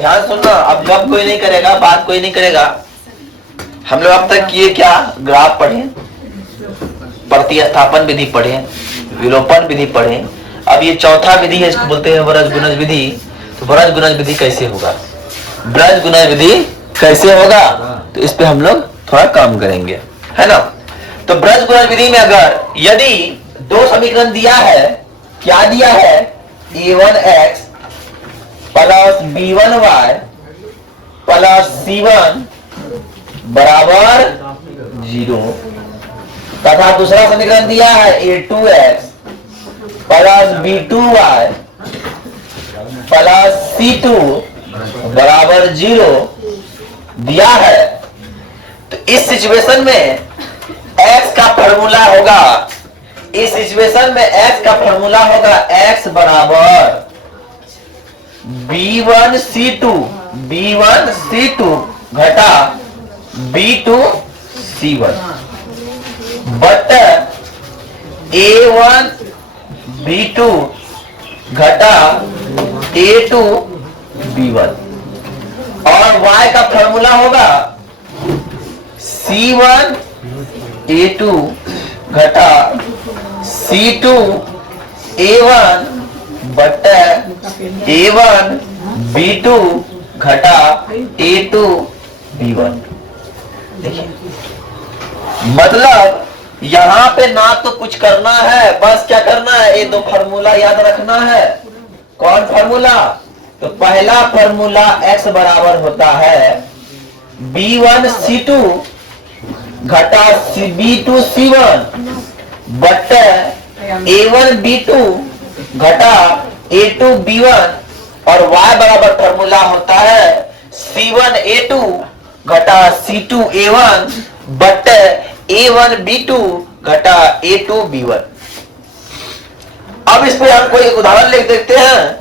ध्यान सुनना, अब जब कोई नहीं करेगा, बात कोई नहीं करेगा। हम लोग अब तक किए क्या? ग्राफ पढ़े, प्रतिस्थापन विधि पढ़े, विलोपन विधि पढ़े। अब ये चौथा विधि है, इसको बोलते हैं वृज गुणज विधि। तो वृज गुणज विधि कैसे होगा, वृज गुणज विधि कैसे होगा, तो इस पे हम लोग थोड़ा काम करेंगे, है ना। तो वृज गुणज विधि में अगर यदि दो समीकरण दिया है, क्या दिया है, a1x plus b1y plus c1 बराबर 0, तथा दूसरा समीकरण दिया है a2x plus b2y plus c2 बराबर 0 दिया है। तो इस सिचुएशन में x का फॉर्मूला होगा, इस सिचुएशन में x का फॉर्मूला होगा x बराबर b1c2 घटा b2c1 बट a1b2 घटा a2b1, और y का फॉर्मूला होगा c1a2 घटा c2a1 बटा a1b2 घटा a2b1। देखिए, मतलब यहां पे ना तो कुछ करना है, बस क्या करना है, ये दो फार्मूला याद रखना है। कौन फार्मूला? तो पहला फार्मूला x बराबर होता है b1c2 घटा b2c1 बट्टे a1b2 घटा a2b1, और y बराबर फार्मूला होता है c1a2 घटा c2a1 बट्टे a1b2 घटा a2b1। अब इस पे हम कोई एक उदाहरण लिख देखते हैं,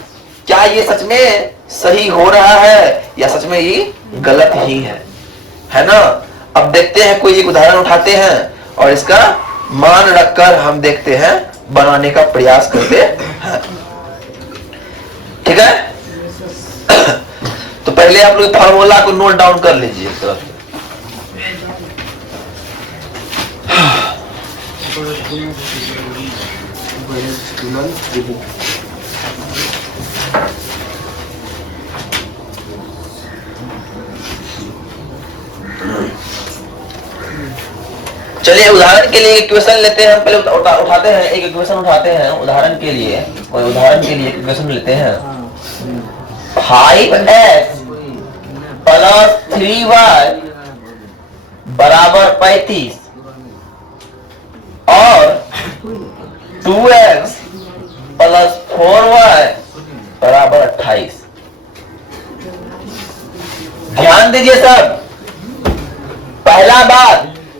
क्या ये सच में सही हो रहा है या सच में ये गलत ही है ना। अब देखते हैं, कोई एक उदाहरण उठाते हैं और इसका मान रखकर हम देखते हैं, बनाने का प्रयास करते हैं, ठीक है। तो पहले आप लोग फार्मूला को नोट डाउन कर लीजिए एक तरफ। चलिए उदाहरण के लिए इक्वेशन लेते हैं, पहले उठाते हैं, एक इक्वेशन उठाते हैं उदाहरण के लिए, कोई उदाहरण के लिए इक्वेशन लेते हैं। 5x प्लस 3y बराबर 35 और 2x प्लस 4y बराबर 28। ध्यान दीजिए सब, पहला बात,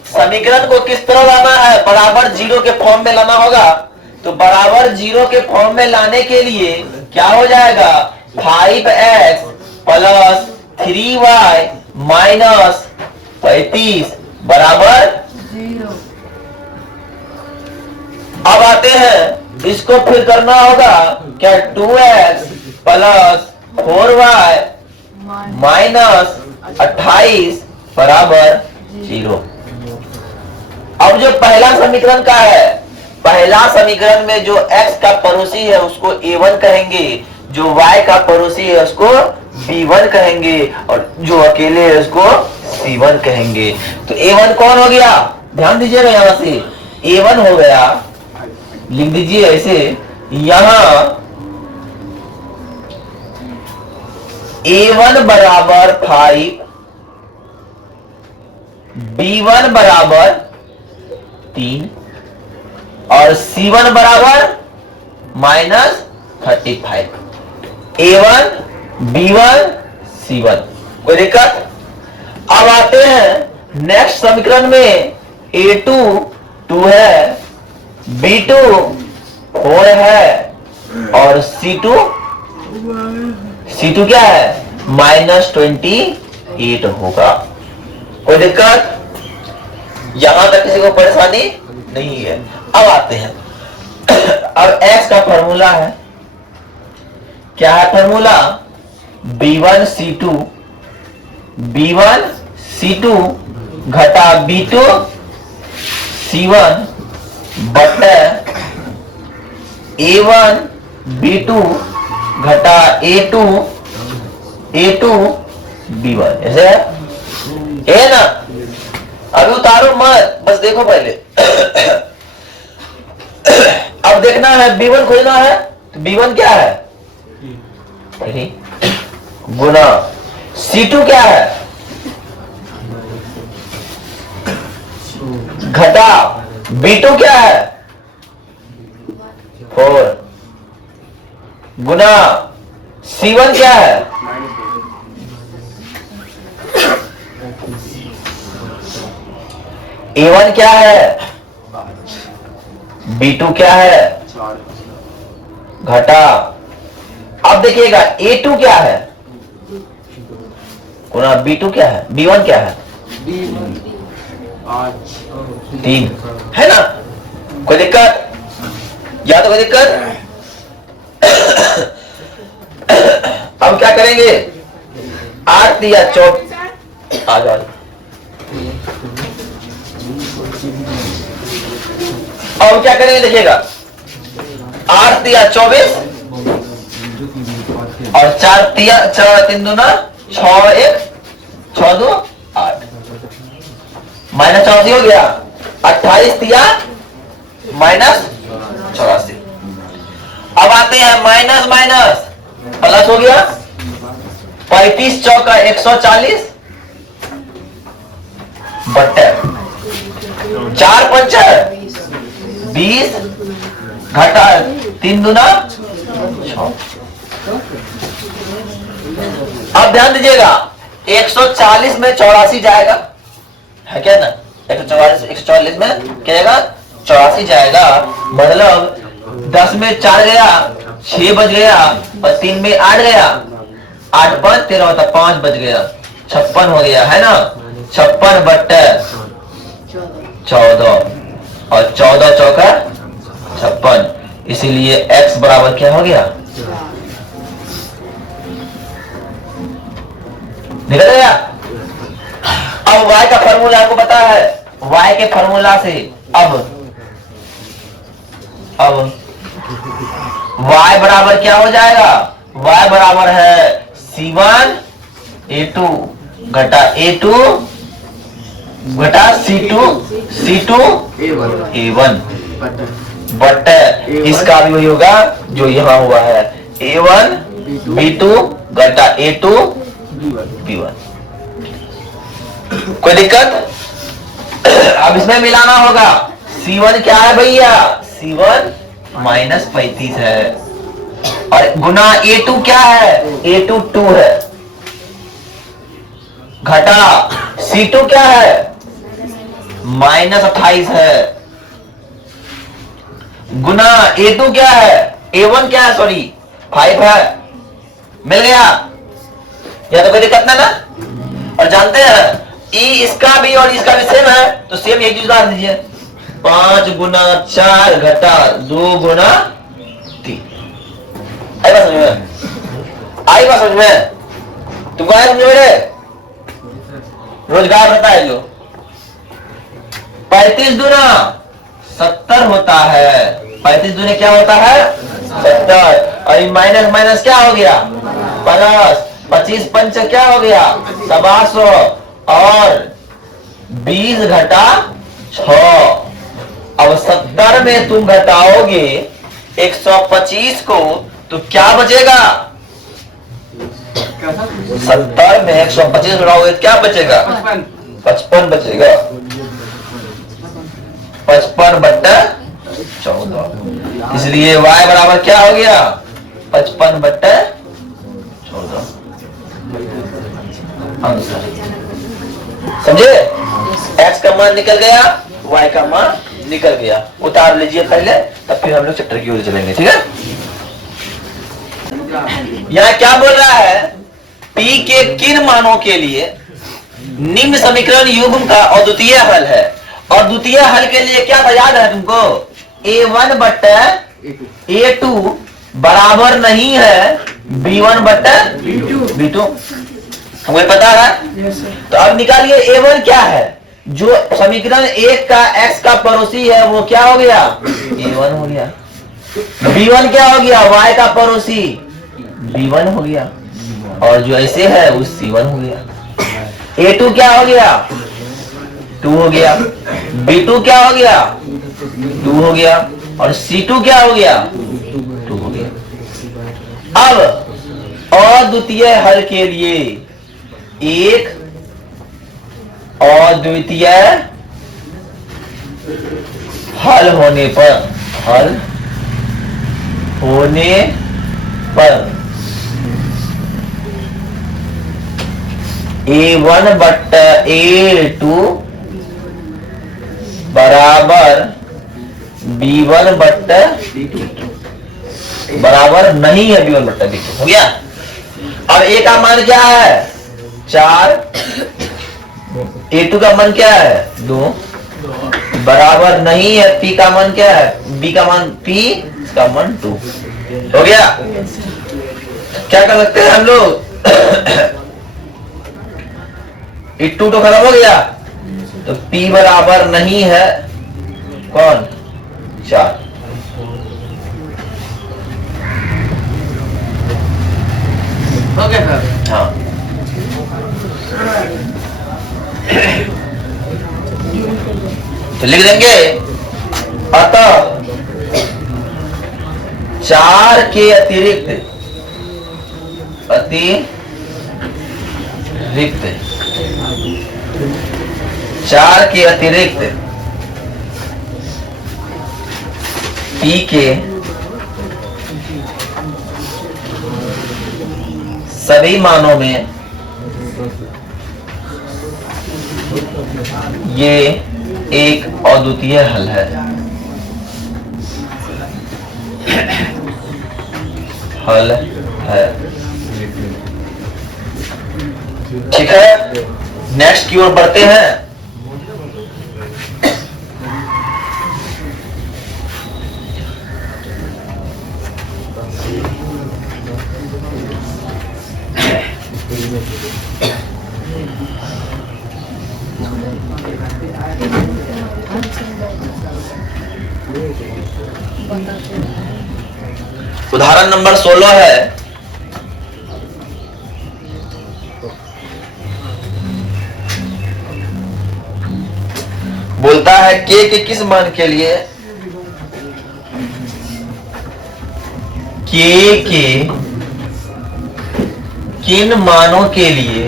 समीकरण को किस तरह लाना है, बराबर 0 के फॉर्म में लाना होगा। तो बराबर 0 के फॉर्म में लाने के लिए क्या हो जाएगा, 5x प्लस 3y माइनस 35 बराबर 0। अब आते हैं, इसको फिर करना होगा क्या, 2x प्लस 4y माइनस 28 बराबर 0। अब जो पहला समीकरण का है, पहला समीकरण में जो x का पड़ोसी है उसको a1 कहेंगे, जो y का पड़ोसी है उसको b1 कहेंगे, और जो अकेले है उसको c1 कहेंगे। तो a1 कौन हो गया, ध्यान दीजिएगा, यहां से a1 हो गया, लिख दीजिए ऐसे, यहां a1 बराबर 5, b1 बराबर 3 और c1 बराबर माइनस 35। a1 b1 c1, कोई दिक्कत। अब आते हैं नेक्स्ट समीकरण में, a2 2 है, b2 4 है और c2 क्या है, माइनस 28 होगा। कोई दिक्कत, यहां तक किसी को परेशानी नहीं है। अब आते हैं, अब x का फॉर्मूला है, क्या है फॉर्मूला, B1 C2 घटा B2 C1 बटे A1 B2 घटा A2 B1। ऐसे है ना? अभी उतारो मत, बस देखो पहले। अब देखना है B1 खोजना है, तो B1 क्या है? 3 गुना C2 क्या है? घटा B2 क्या है? 4 गुना C1 क्या है? A1 क्या है? B2 क्या है? घटा, अब देखिएगा A2 क्या है? गुना B2 क्या है? B1 क्या है? 3 है ना? कोई दिक्कत? या तो कोई दिक्कत? अब क्या करेंगे? 8 या 24 आ जाओ। अब क्या करेंगे देखिएगा, 8 या 24 और 4 3 दूना 6 1 6 2 8 माइनस 84 हो गया। 28 या माइनस 84। अब आते हैं माइनस माइनस प्लस हो गया। 35 चौका 140 बट्टे 4 5 20 घटा 3 दूना 6। अब ध्यान दीजिएगा, 140 में 84 जाएगा, है क्या ना? 144 में क्या जाएगा? 84 जाएगा। मतलब 10 में 4 गया, 6 बच गया, और 3 में 8 गया। 8 5 13 होता, 5 बच गया, 56 हो गया, है ना? 56 बट्टे 14 और 14 चौका 56, इसीलिए x बराबर क्या हो गया? निकल गया। अब y का फॉर्मूला आपको पता है, y के फॉर्मूला से अब y बराबर क्या हो जाएगा? y बराबर है C1 A2 घटा A2 घटा C2 A1 बट्टे इसका भी वही होगा जो यहां हुआ है, A1 B2 घटा A2 B1। कोई दिक्कत? अब इसमें मिलाना होगा। C1 क्या है भैया? C1 माइनस 35 है, और गुना A2 क्या है? A2 2 है, घटा C2 क्या है? माइनस 28 है, गुना A2 क्या है? A1 क्या है? सॉरी 5 है। मिल गया? या तो कोई दिक्कत ना? और जानते हैं E इसका भी और इसका भी सेम है, तो सेम एक चीज डाल दीजिए। 5 गुना 4 घटा 2 गुना 3। आई बात समझ में? आई बात समझ में? तुमको आया समझ में? रोजगार रहता है जो 35 दूना 70 होता है। 35 दूने क्या होता है? 70। और माइनस माइनस क्या हो गया? प्लस। 25 पंच क्या हो गया? 125 और 20 घटा 6। अब 70 में तुम घटाओगे 125 को, तो क्या बचेगा? 70 में 125 घटाओगे क्या बचेगा? 55 बचेगा। 55 बट्टा 14, इसलिए y बराबर क्या हो गया? 55 बट्टा 14 आंसर। समझे? x का मान निकल गया, y का मान निकल गया। उतार लीजिए पहले, तब फिर हम लोग चैप्टर की ओर चलेंगे। ठीक है? यहां क्या बोल रहा है? p के किन मानों के लिए निम्न समीकरण युग्म का अद्वितीय हल है। और द्वितीय हल के लिए क्या था याद है तुमको? a1 बट्टा a2 बराबर नहीं है B1 बट्टा B2, हमें पता है। तो अब निकालिए A1 क्या है, जो समीकरण 1 का x का पड़ोसी है वो क्या हो गया, A1 हो गया। B1 क्या हो गया, y का पड़ोसी B1 हो गया, और जो ऐसे है वो C1 हो गया। A2 क्या हो गया, 2 हो गया। B2 क्या हो गया, 2 हो गया, और C2 क्या हो गया, 2 हो गया। अब अद्वितीय हल के लिए एक अद्वितीय हल होने पर A1 बट्टा A2 बराबर B1 बट्टा बराबर नहीं है B1 बट्टा B2, हो गया। अब A का मान क्या है, 4, A2 का मान क्या है, 2, बराबर नहीं है P का मान क्या है, B का मान P का मान 2, हो गया। क्या कर सकते हैं हम लोग, E2 तो खत्म हो गया, तो P बराबर नहीं है कौन, 4। Okay sir. हाँ, तो लिख देंगे अतः 4 के अतिरिक्त 4 के अतिरिक्त P के सभी मानों में ये एक अद्वितीय हल है। ठीक है, नेक्स्ट की ओर बढ़ते हैं। उदाहरण नंबर 16 है। बोलता है k के किस मान के लिए, k के किन मानों के लिए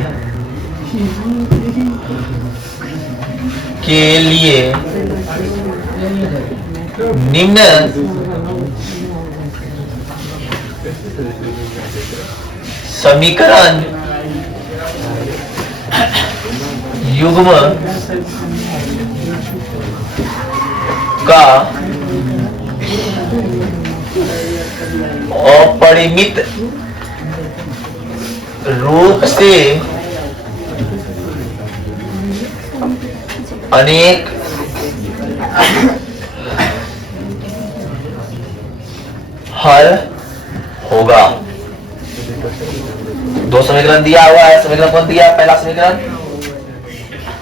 निम्न समीकरण युग्म का अपरिमित रूप से अनेक हल होगा। 2 समीकरण दिया हुआ है। समीकरण कौन दिया, पहला समीकरण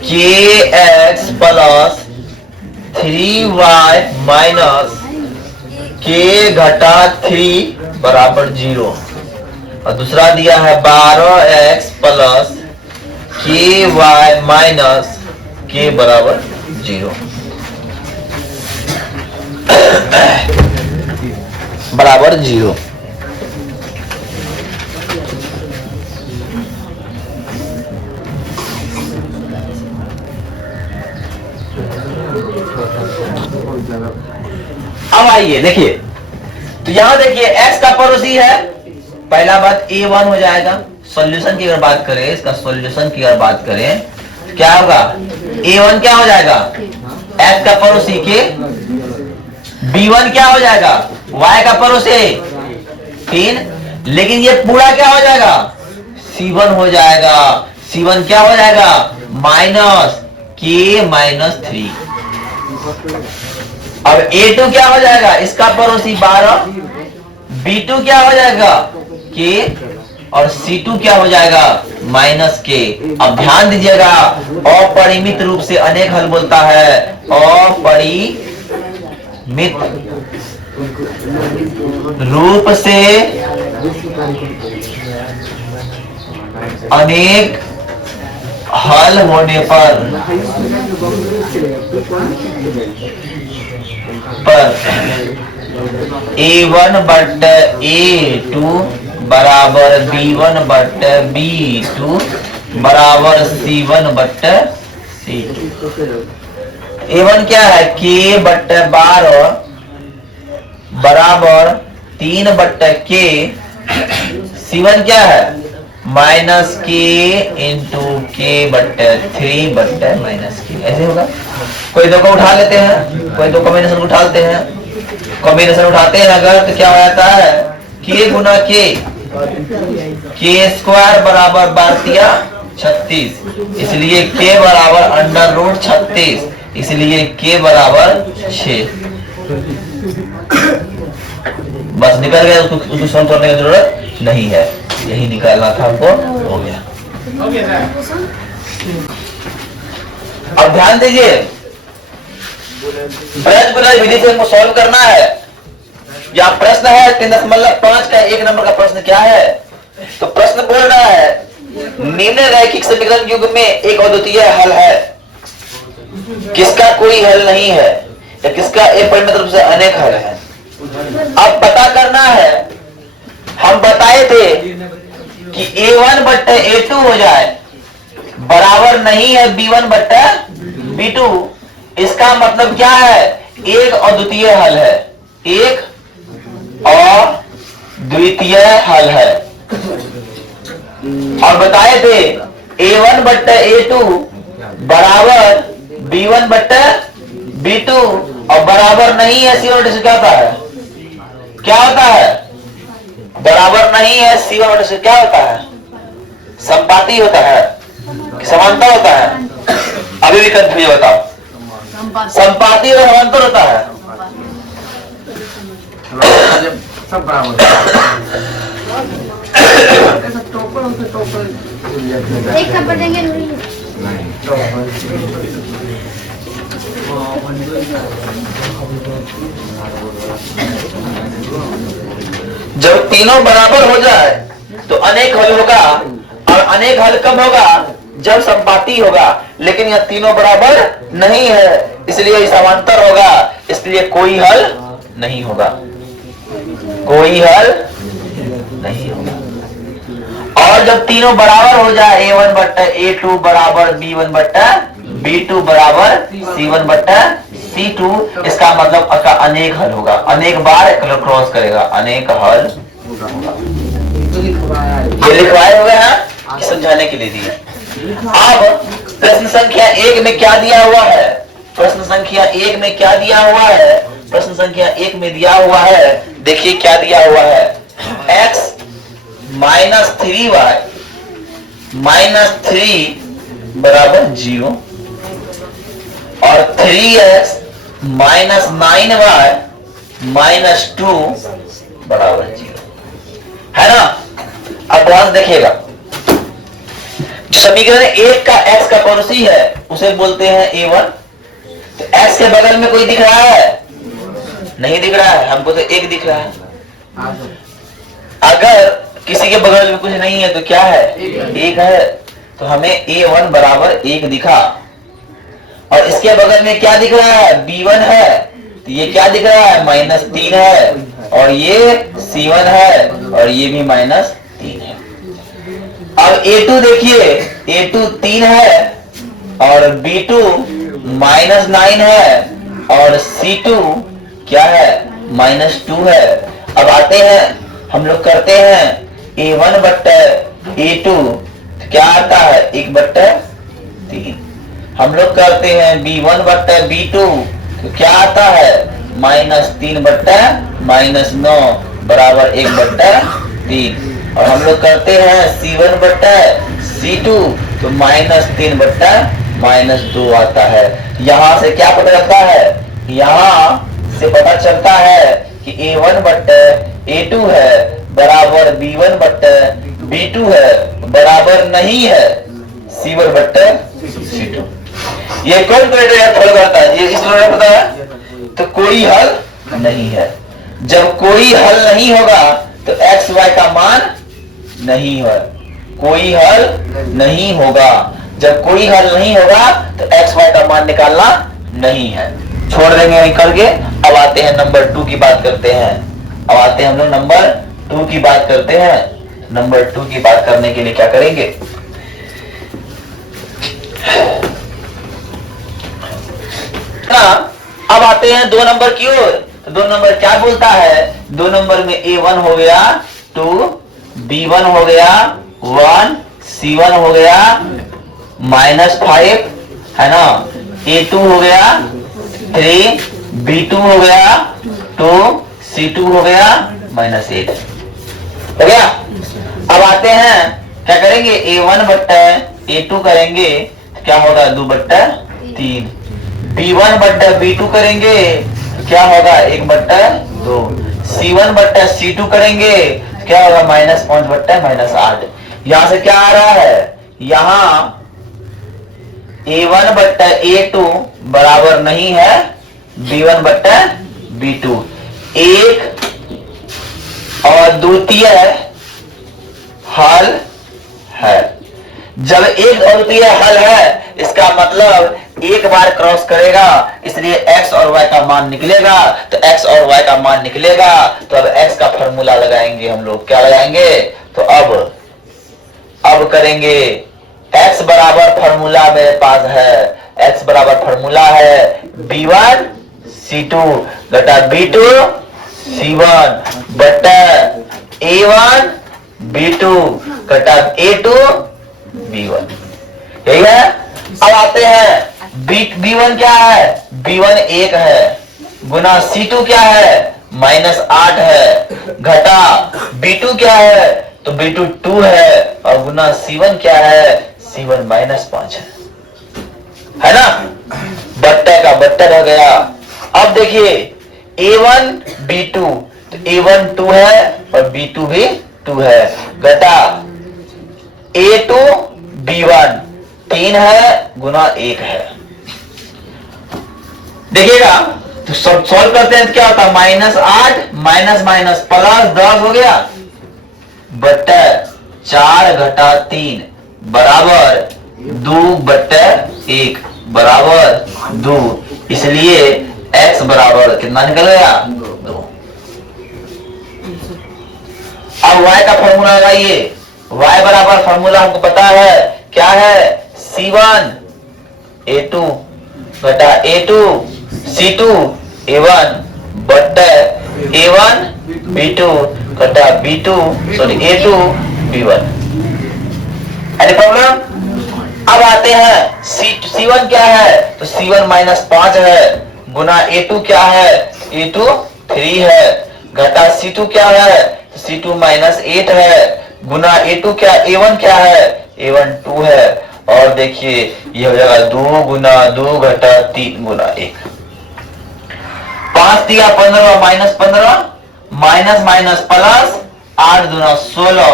kx plus 3y minus k घटा 3 बराबर 0, और दूसरा दिया है 12x plus ky minus k बराबर 0 बराबर 0। अब आइए देखिए, तो यहां देखिए x का पड़ोसी है, पहला बात A1 हो जाएगा। सॉल्यूशन की अगर बात करें, इसका सॉल्यूशन की अगर बात करें तो क्या होगा, A1 क्या हो जाएगा, x का पड़ोसी के, B1 क्या हो जाएगा, y का पड़ोसी 3, लेकिन ये पूरा क्या हो जाएगा, C1 हो जाएगा। C1 क्या हो जाएगा, माइनस k माइनस 3। अब A2 क्या हो जाएगा, इसका पड़ोसी 12, B2 क्या हो जाएगा के और C2 क्या हो जाएगा माइनस के। अब ध्यान दीजिएगा, अपरिमित रूप से अनेक हल बोलता है, अपरिमित रूप से अनेक हल होने पर A1 बट A2 बराबर B1 बट B2 बराबर C1 बट C2। A1 क्या है, K बट 12 बराबर 3 बट K। C1 क्या है, माइनस के इंटू के बट 3 बट माइनस के। ऐसे होगा। कोई दो को उठा लेते हैं, कोई दो कॉम्बिनेशन उठाते हैं, कॉम्बिनेशन उठाते हैं अगर तो क्या हो जाता है, के गुना के स्क्वायर बराबर 36, इसलिए के बराबर अंडर रूट 36, इसलिए के बराबर 6। बस निकल गया, उसको सॉल्व करने की जरूरत नहीं है, यही निकालना था हमको, हो गया। अब ध्यान दीजिए, ब्रजगुणज विधि से हमको सॉल्व करना है। यहाँ प्रश्न है 3.5 का 1 नंबर का प्रश्न क्या है, तो प्रश्न बोल रहा है निम्न रैखिक समीकरण युग में एक अद्वितीय हल है, किसका कोई हल नहीं है या किसका एक परिमित रूप से अनेक हल है। अब पता करना है, हम बताए थे कि A1 बट्टा A2 हो जाए बराबर नहीं है B1 बट्टा B2। इसका मतलब क्या है, एक अद्वितीय हल है, एक अद्वितीय हल है। और बताए थे A1 बट्टा A2 बराबर B1 बट्टा B2 और बराबर नहीं है C1 बट्टा क्या होता है, क्या होता है, बराबर नहीं है C1 बट्टा से क्या होता है, संपाती होता है, समांतर होता है। अभी भी कंफ्यूज बताओ, संपाती और समांतर होता है। सब बराबर एक थप्पड़ देंगे जब तीनों बराबर हो जाए तो अनेक हल होगा, और अनेक हल कब होगा, जब संपाती होगा। लेकिन यह तीनों बराबर नहीं है, इसलिए समांतर होगा, इसलिए कोई हल नहीं होगा, कोई हल नहीं होगा। और जब तीनों बराबर हो जाए, A1 बट्टा A2 बराबर B1 बट्टा B2 बराबर C1 बट्टा C2, इसका मतलब का अनेक हल होगा, अनेक बार क्रॉस करेगा, अनेक हल होगा। ये लिखवाए हुए हैं, समझाने के लिए दिए। अब प्रश्न संख्या 1 में क्या दिया हुआ है, प्रश्न संख्या 1 में क्या दिया हुआ है, प्रश्न संख्या 1 में दिया हुआ है, देखिए क्या दिया हुआ है, x माइनस 3y माइनस 3 बराबर 0 और 3x माइनस 9y माइनस 2 बराबर 0 है ना। अब ध्यान देखिएगा, जो समीकरण 1 का x का पड़ोसी है उसे बोलते हैं A1। तो x के बगल में कोई दिख रहा है, नहीं दिख रहा है, हमको तो 1 दिख रहा है। अगर किसी के बगल में कुछ नहीं है तो क्या है, 1 है, तो हमें A1 बराबर 1 दिखा। और इसके बगल में क्या दिख रहा है, B1 है, तो ये क्या दिख रहा है, माइनस 3 है, और ये C1 है, और ये भी माइनस 3 है। अब A2 देखिए, A2 3 है और B2 माइनस 9 है और C2 क्या है, माइनस 2 है। अब आते हैं, हम लोग करते हैं A1 बट्टा A2, तो क्या आता है, 1 बट्टा 3। हम लोग करते हैं B1 बट्टा B2, तो क्या आता है, माइनस 3 बट्टा माइनस 9 बराबर 1 बट्टा 3। और हम लोग करते हैं C1 बट्टा C2, तो माइनस 3 बट्टा माइनस 2 आता है। यहां से क्या पता चलता है, यहां से पता चलता है कि A1 बट्टा A2 है बराबर B1 बट्टे B2 है, बराबर नहीं है C1 बट्टे C2। ये कौन क्राइटेरिया फॉलो करता है? ये इस तरह पता है, तो कोई हल नहीं है। जब कोई हल नहीं होगा तो एक्स वाई का मान नहीं है, कोई हल नहीं होगा। जब कोई हल नहीं होगा तो एक्स वाई का मान निकालना नहीं है, छोड़ देंगे निकल के। अब आते हैं नंबर 2 की बात करते हैं। अब आते हैं हम लोग नंबर 2 की बात करते हैं। नंबर 2 की बात करने के लिए क्या करेंगे? अब आते हैं 2 नंबर की ओर। तो 2 नंबर क्या बोलता है? 2 नंबर में A1 हो गया 2, B1 हो गया 1, C1 हो गया -5 है ना, A2 हो गया 3, B2 हो गया 2, C2 हो गया -8। हो गया। अब आते हैं क्या करेंगे? A1 बट्टा A2 करेंगे तो क्या होगा? 2 बट्टा 3। B1 बट्टा B2 करेंगे तो क्या होगा? 1 बट्टा 2। C1 बट्टा C2 करेंगे तो क्या होगा? -5 बट्टा -8। यहां से क्या आ रहा है? यहां A1 बट्टा A2 बराबर नहीं है B1 बट्टा B2। एक और द्वितीय हल है। जब एक और द्वितीय हल है, इसका मतलब एक बार क्रॉस करेगा, इसलिए x और y का मान निकलेगा। तो x और y का मान निकलेगा तो अब x का फॉर्मूला लगाएंगे हम लोग। क्या लगाएंगे? तो अब करेंगे x बराबर फॉर्मूला मेरे पास है। x बराबर फॉर्मूला है B1 C2 घटा B2 C1 बटा A1 B2 घटा A2 B1। यही है। अब आते हैं B1 क्या है? B1 1 है, गुना C2 क्या है? -8 है, घटा B2 क्या है? तो B2 2 है, और गुना C1 क्या है? C1 -5 है ना। बट्टे का बट्टर हो गया। अब देखिए A1 B2, तो A1 2 है और B2 भी 2 है, घटा A2 B1 3 है, गुना 1 है। देखिएगा तो सब सॉल्व करते हैं तो क्या होता है? -8 माइनस माइनस प्लस 10 हो गया, बट्टे 4 घटा 3 बराबर 2 बट्टे 1 बराबर 2। इसलिए x बराबर कितना निकल गया? 2। अब y का फॉर्मूला लगाइए। y बराबर फॉर्मूला हमको पता है क्या है? C1 A2 घटा A2 C2 A1 बट्टे A1 B2 घटा B2 A2 B1। Any problem? अब आते हैं C1 क्या है? तो C1 -5 है, गुना A2 क्या है? A2 3 है, घटा C2 क्या है? C2 -8 है, गुना A2 क्या? A1 क्या है? A1 2 है, और देखिए ये हो जाएगा 2 गुना 2 घटा 3 गुना 1। 5 दिया 15 -15 माइनस माइनस प्लस 8 दूना 16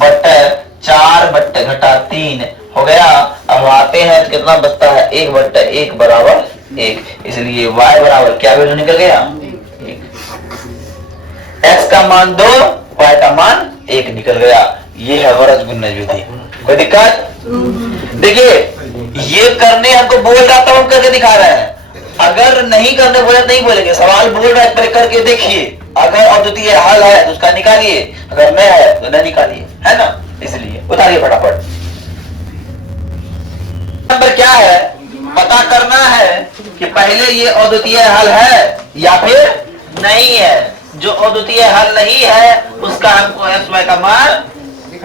बट्टे 4 बट्टे घटा 3 हो गया। अब आते हैं तो कितना बचता है? 1 बट्टे 1 बराबर 1। इसलिए y बराबर क्या वैल्यू निकल गया? 1। x का मान 2, y का मान 1 निकल गया। ये है वरज गुणज विधि। कोई दिक्कत? देखिए ये करने हमको बोल रहा था, हम करके दिखा रहे हैं। अगर नहीं करने बोले नहीं बोलेंगे, सवाल बोल रहा है करके देखिए। अगर अद्वितीय हल है तो उसका निकालिए, अगर नहीं है तो नहीं निकालिए, है ना। इसलिए उतारिए फटाफट। नंबर क्या है? पता करना है कि पहले ये अद्वितीय हल है या फिर नहीं है। जो अद्वितीय हल नहीं है उसका हमको x y का मान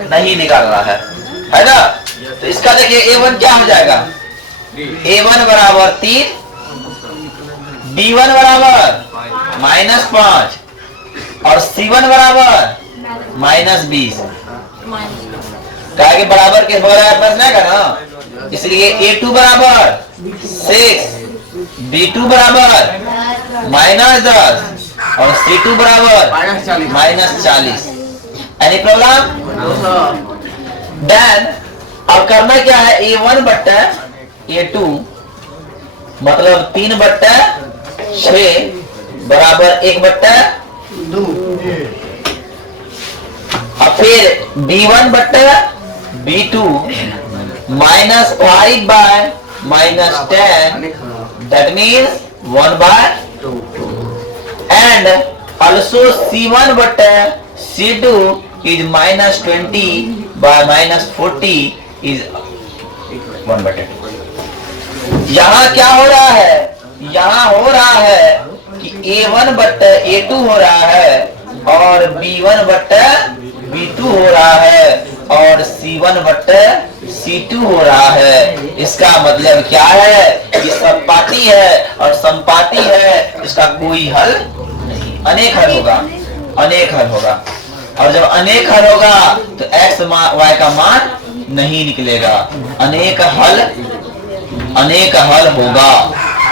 नहीं निकालना है ना। तो इसका देखिए A1 क्या हो जाएगा? A1 बराबर 3, B1 बराबर -5 और C1 बराबर -20। क्या के बराबर किस बराबर बचना है ना, इसलिए A2 बराबर 6, B2 बराबर -10 और C2 बराबर -40। Any problem? देन अब करना क्या है, A1 बट्टा A2 मतलब 3/6 बराबर 1/2। अब फिर B1 बट्टा B2 -5/-10 that means 1/2 and also C1 बट्टा C2 is -20/-40 is 1/2। यहाँ क्या हो रहा है, यहाँ हो रहा है कि A1 बट्टा A2 हो रहा है और B1 बट्टा B2 हो रहा है और C1 बट्टा C2 हो रहा है। इसका मतलब क्या है, ये समपाती है और समपाती है, इसका कोई हल नहीं, अनेक हल होगा, अनेक हल होगा। और जब अनेक हल होगा तो x y का मान नहीं निकलेगा, अनेक हल होगा,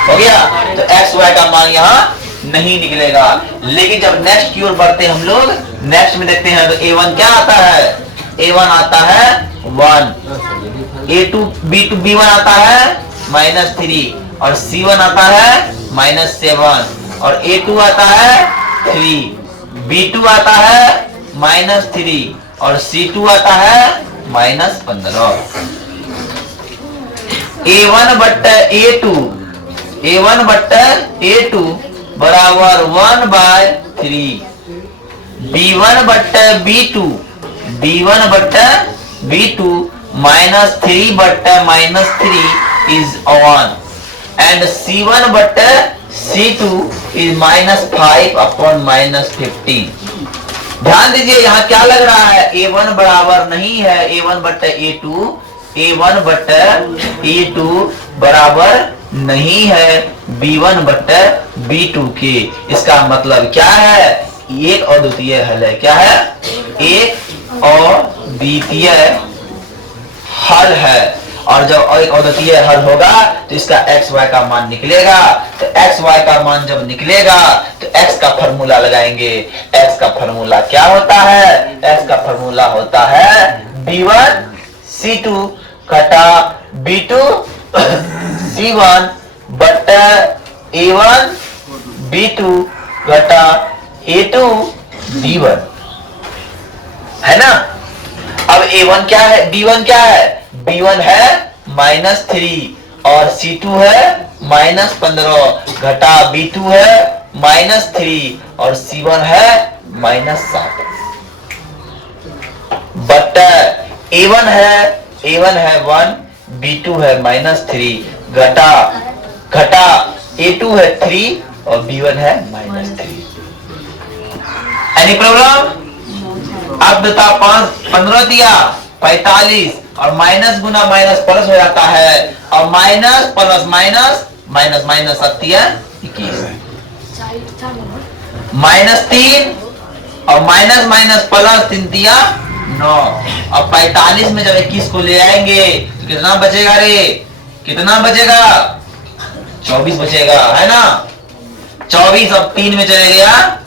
हो गया। तो x y का मान यहाँ नहीं निकलेगा। लेकिन जब नेक्स्ट की ओर बढ़ते हम लोग, नेक्स्ट में देखते हैं तो A1 क्या आता है, A1 आता है 1, A2 B1 आता है -3 और C1 आता है -7 और A2 आता है 3, B2 आता है -3 और C2 आता है -15। A1 बट्टा A2 बराबर 1/3, B1 बट्टा B2 -3/-3 is 1 and C1 बट्टा C2 is -5/-15। ध्यान दीजिए यहाँ क्या लग रहा है, A1 बराबर नहीं है A1 बट्टा A2 बराबर नहीं है B1 बट्टा B2 के। इसका मतलब क्या है, एक और द्वितीय हल है। क्या है, एक और द्वितीय हल है। और जब एक और द्वितीय हल होगा तो इसका x y का मान निकलेगा। तो x y का मान जब निकलेगा तो x का फॉर्मूला लगाएंगे। x का फॉर्मूला क्या होता है, x का फॉर्मूला होता है B1 C2 घटा B2 C1 बट्टा A1 B2 घटा A2 B1, है ना। अब A1 क्या है, B1 क्या है, B1 है -3 और C2 है -15 घटा B2 है -3 और C1 है -7 बट्टा A1 है 1, B2 है -3 घटा A2 है 3 और B1 है -3। Any problem? अब बता 15 दिया 45 और माइनस गुना माइनस प्लस हो जाता है और माइनस प्लस माइनस सकती है 21, -3 और माइनस प्लस 3 दिया 9। अब 45 में जब 21 को ले आएंगे तो कितना बचेगा रे, कितना बचेगा, 24 बचेगा, है ना। 24 अब 3 में चले गया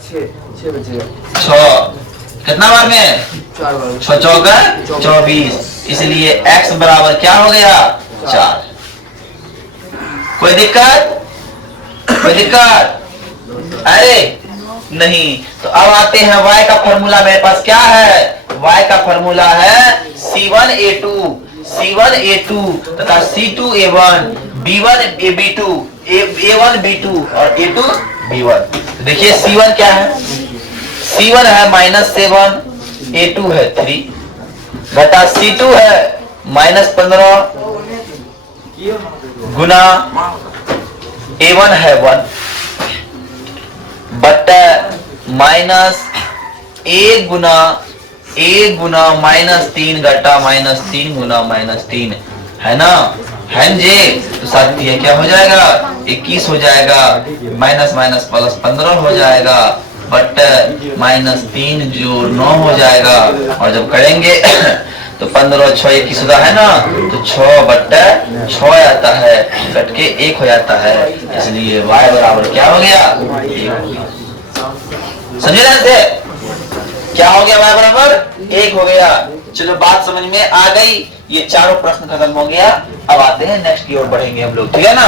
6, कितना बार में 6 चौका 24, इसलिए x बराबर क्या हो गया 4। कोई दिक्कत, अरे नहीं। तो अब आते हैं y का फॉर्मूला। मेरे पास क्या है, y का फॉर्मूला है C1A2 तथा C2A1 B1 B2 A1 B2 और A2 B1। देखिए C1 क्या है, C1 है -7 A2 है 3 घटा C2 है -15 गुना A1 है 1 बट्टा -1 गुना -3 घटा -3 गुना -3, है ना, है जे। तो साथ ये क्या हो जाएगा 21 हो जाएगा, माइनस प्लस 15 हो जाएगा बट -3 जो 9 हो जाएगा। और जब करेंगे तो 15 6 21 होता है ना, तो 6 बट्टा 6 आता है, कट के 1 हो जाता है, इसलिए y बराबर क्या हो गया 1 हो गया। समझे ना से? क्या हो गया y बराबर 1 हो गया। चलो बात समझ में आ गई, ये चारों प्रश्न खत्म हो गया। अब आते हैं नेक्स्ट की ओर बढ़ेंगे हम लोग, ठीक है ना।